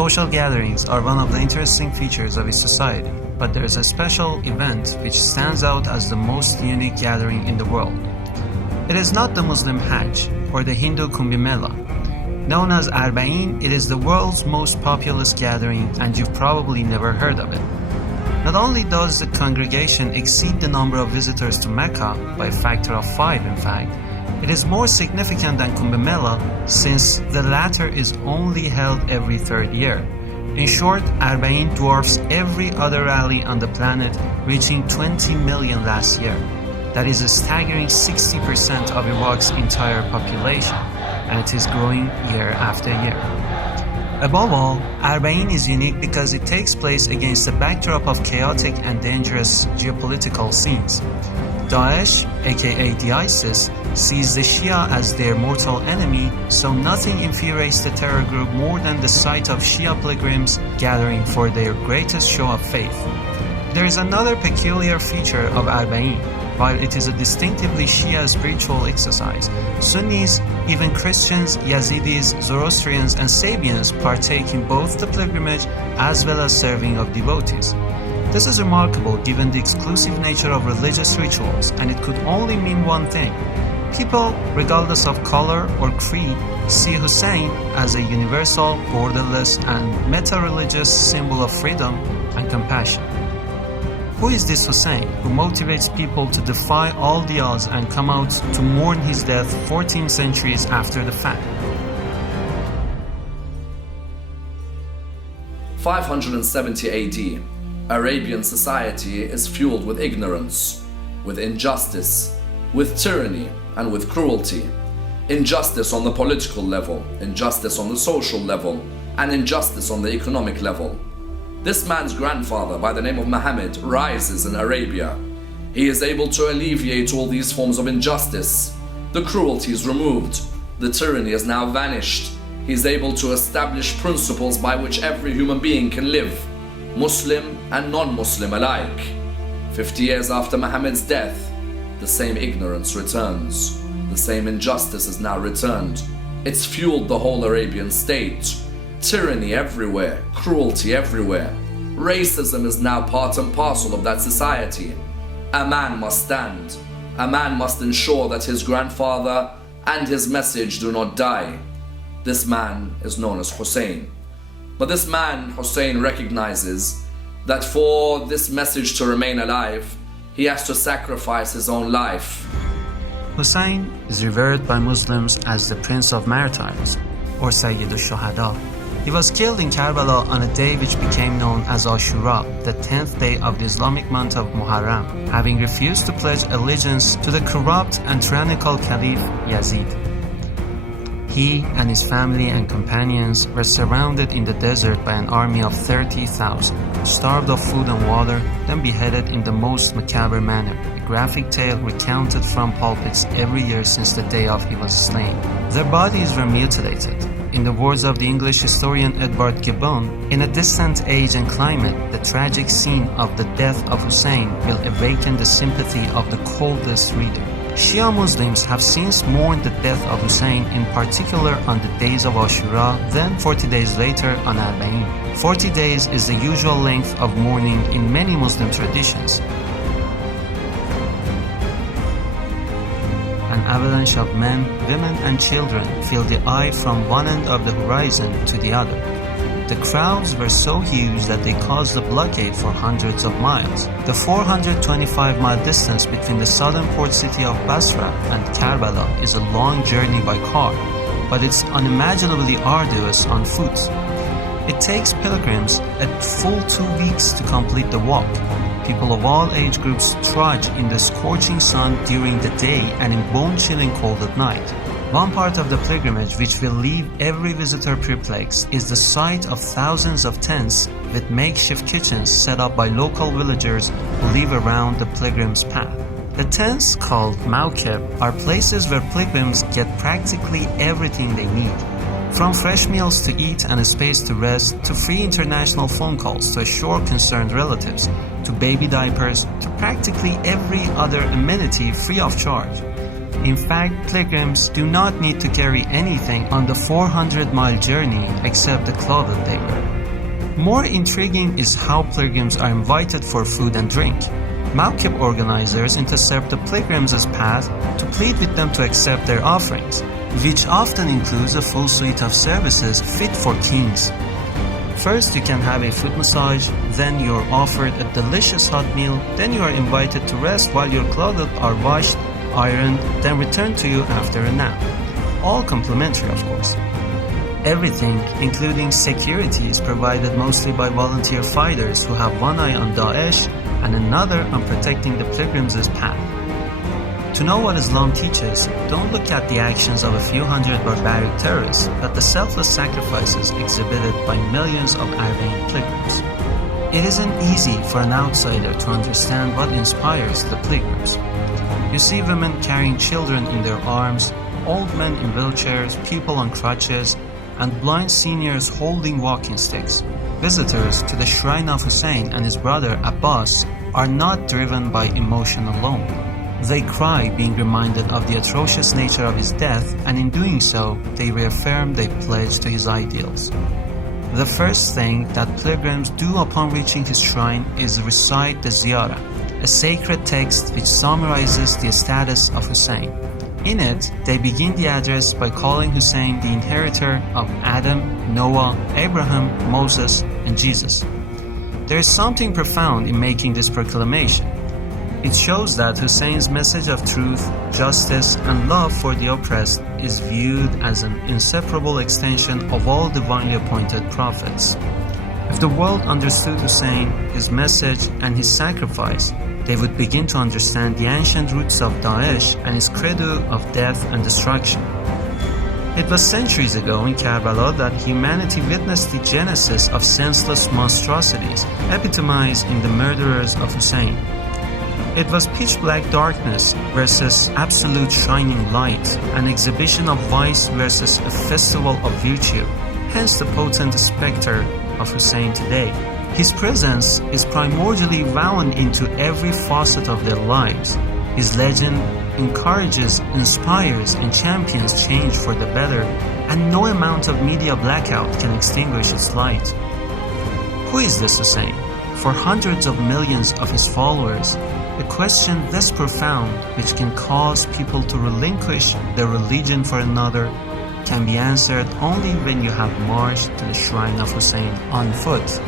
Social gatherings are one of the interesting features of its society, but there is a special event which stands out as the most unique gathering in the world. It is not the Muslim Hajj or the Hindu Kumbh Mela. Known as Arbaeen, it is the world's most populous gathering, and you've probably never heard of it. Not only does the congregation exceed the number of visitors to Mecca by a factor of 5 in fact, it is more significant than Kumbh Mela since the latter is only held every third year. In short, Arbaeen dwarfs every other rally on the planet, reaching 20 million last year. That is a staggering 60% of Iraq's entire population, and it is growing year after year. Above all, Arbaeen is unique because it takes place against the backdrop of chaotic and dangerous geopolitical scenes. Daesh, aka the ISIS, sees the Shia as their mortal enemy, so nothing infuriates the terror group more than the sight of Shia pilgrims gathering for their greatest show of faith. There is another peculiar feature of Arbaeen. While it is a distinctively Shia spiritual exercise, Sunnis, even Christians, Yazidis, Zoroastrians, and Sabians partake in both the pilgrimage as well as serving of devotees. This is remarkable given the exclusive nature of religious rituals, and it could only mean one thing. People, regardless of color or creed, see Hussain as a universal, borderless, and meta-religious symbol of freedom and compassion. Who is this Hussain who motivates people to defy all the odds and come out to mourn his death 14 centuries after the fact? 570 AD, Arabian society is fueled with ignorance, with injustice, with tyranny, and with cruelty. Injustice on the political level, injustice on the social level, and injustice on the economic level. This man's grandfather, by the name of Muhammad, rises in Arabia. He is able to alleviate all these forms of injustice. The cruelty is removed. The tyranny has now vanished. He is able to establish principles by which every human being can live, Muslim and non-Muslim alike. 50 years after Muhammad's death, the same ignorance returns. The same injustice is now returned. It's fueled the whole Arabian state. Tyranny everywhere, cruelty everywhere. Racism is now part and parcel of that society. A man must stand. A man must ensure that his grandfather and his message do not die. This man is known as Hussain. But this man, Hussain, recognizes that for this message to remain alive, he has to sacrifice his own life. Hussain is revered by Muslims as the Prince of Martyrs, or Sayyid al-Shuhada. He was killed in Karbala on a day which became known as Ashoora, the 10th day of the Islamic month of Muharram, having refused to pledge allegiance to the corrupt and tyrannical Caliph Yazid. He and his family and companions were surrounded in the desert by an army of 30,000, starved of food and water, then beheaded in the most macabre manner, a graphic tale recounted from pulpits every year since the day of he was slain. Their bodies were mutilated. In the words of the English historian Edward Gibbon, in a distant age and climate, the tragic scene of the death of Hussain will awaken the sympathy of the coldest reader. Shia Muslims have since mourned the death of Hussain, in particular on the days of Ashoora, then 40 days later on Arbaeen. 40 days is the usual length of mourning in many Muslim traditions. An avalanche of men, women, and children filled the eye from one end of the horizon to the other. The crowds were so huge that they caused a blockade for hundreds of miles. The 425-mile distance between the southern port city of Basra and Karbala is a long journey by car, but it's unimaginably arduous on foot. It takes pilgrims a full 2 weeks to complete the walk. People of all age groups trudge in the scorching sun during the day and in bone-chilling cold at night. One part of the pilgrimage which will leave every visitor perplexed is the sight of thousands of tents with makeshift kitchens set up by local villagers who live around the pilgrim's path. The tents, called mawkib, are places where pilgrims get practically everything they need. From fresh meals to eat and a space to rest, to free international phone calls to assure concerned relatives, to baby diapers, to practically every other amenity free of charge. In fact, pilgrims do not need to carry anything on the 400-mile journey except the clothes they wear. More intriguing is how pilgrims are invited for food and drink. Mawqif organizers intercept the pilgrims' path to plead with them to accept their offerings, which often includes a full suite of services fit for kings. First, you can have a foot massage, then you're offered a delicious hot meal, then you are invited to rest while your clothes are washed, ironed, then returned to you after a nap. All complimentary, of course. Everything, including security, is provided mostly by volunteer fighters who have one eye on Daesh and another on protecting the pilgrims' path. To know what Islam teaches, don't look at the actions of a few hundred barbaric terrorists, but the selfless sacrifices exhibited by millions of Arbaeen pilgrims. It isn't easy for an outsider to understand what inspires the pilgrims. You see women carrying children in their arms, old men in wheelchairs, people on crutches, and blind seniors holding walking sticks. Visitors to the shrine of Hussain and his brother Abbas are not driven by emotion alone. They cry being reminded of the atrocious nature of his death, and in doing so, they reaffirm their pledge to his ideals. The first thing that pilgrims do upon reaching his shrine is recite the ziyarah, a sacred text which summarizes the status of Hussain. In it, they begin the address by calling Hussain the inheritor of Adam, Noah, Abraham, Moses, and Jesus. There is something profound in making this proclamation. It shows that Hussein's message of truth, justice, and love for the oppressed is viewed as an inseparable extension of all divinely appointed prophets. If the world understood Hussain, his message, and his sacrifice, they would begin to understand the ancient roots of Daesh and its credo of death and destruction. It was centuries ago in Karbala that humanity witnessed the genesis of senseless monstrosities, epitomized in the murderers of Hussain. It was pitch-black darkness versus absolute shining light, an exhibition of vice versus a festival of virtue, hence the potent specter of Hussain today. His presence is primordially woven into every facet of their lives. His legend encourages, inspires, and champions change for the better, and no amount of media blackout can extinguish its light. Who is this Hussain? For hundreds of millions of his followers, a question this profound, which can cause people to relinquish their religion for another, can be answered only when you have marched to the shrine of Hussain on foot.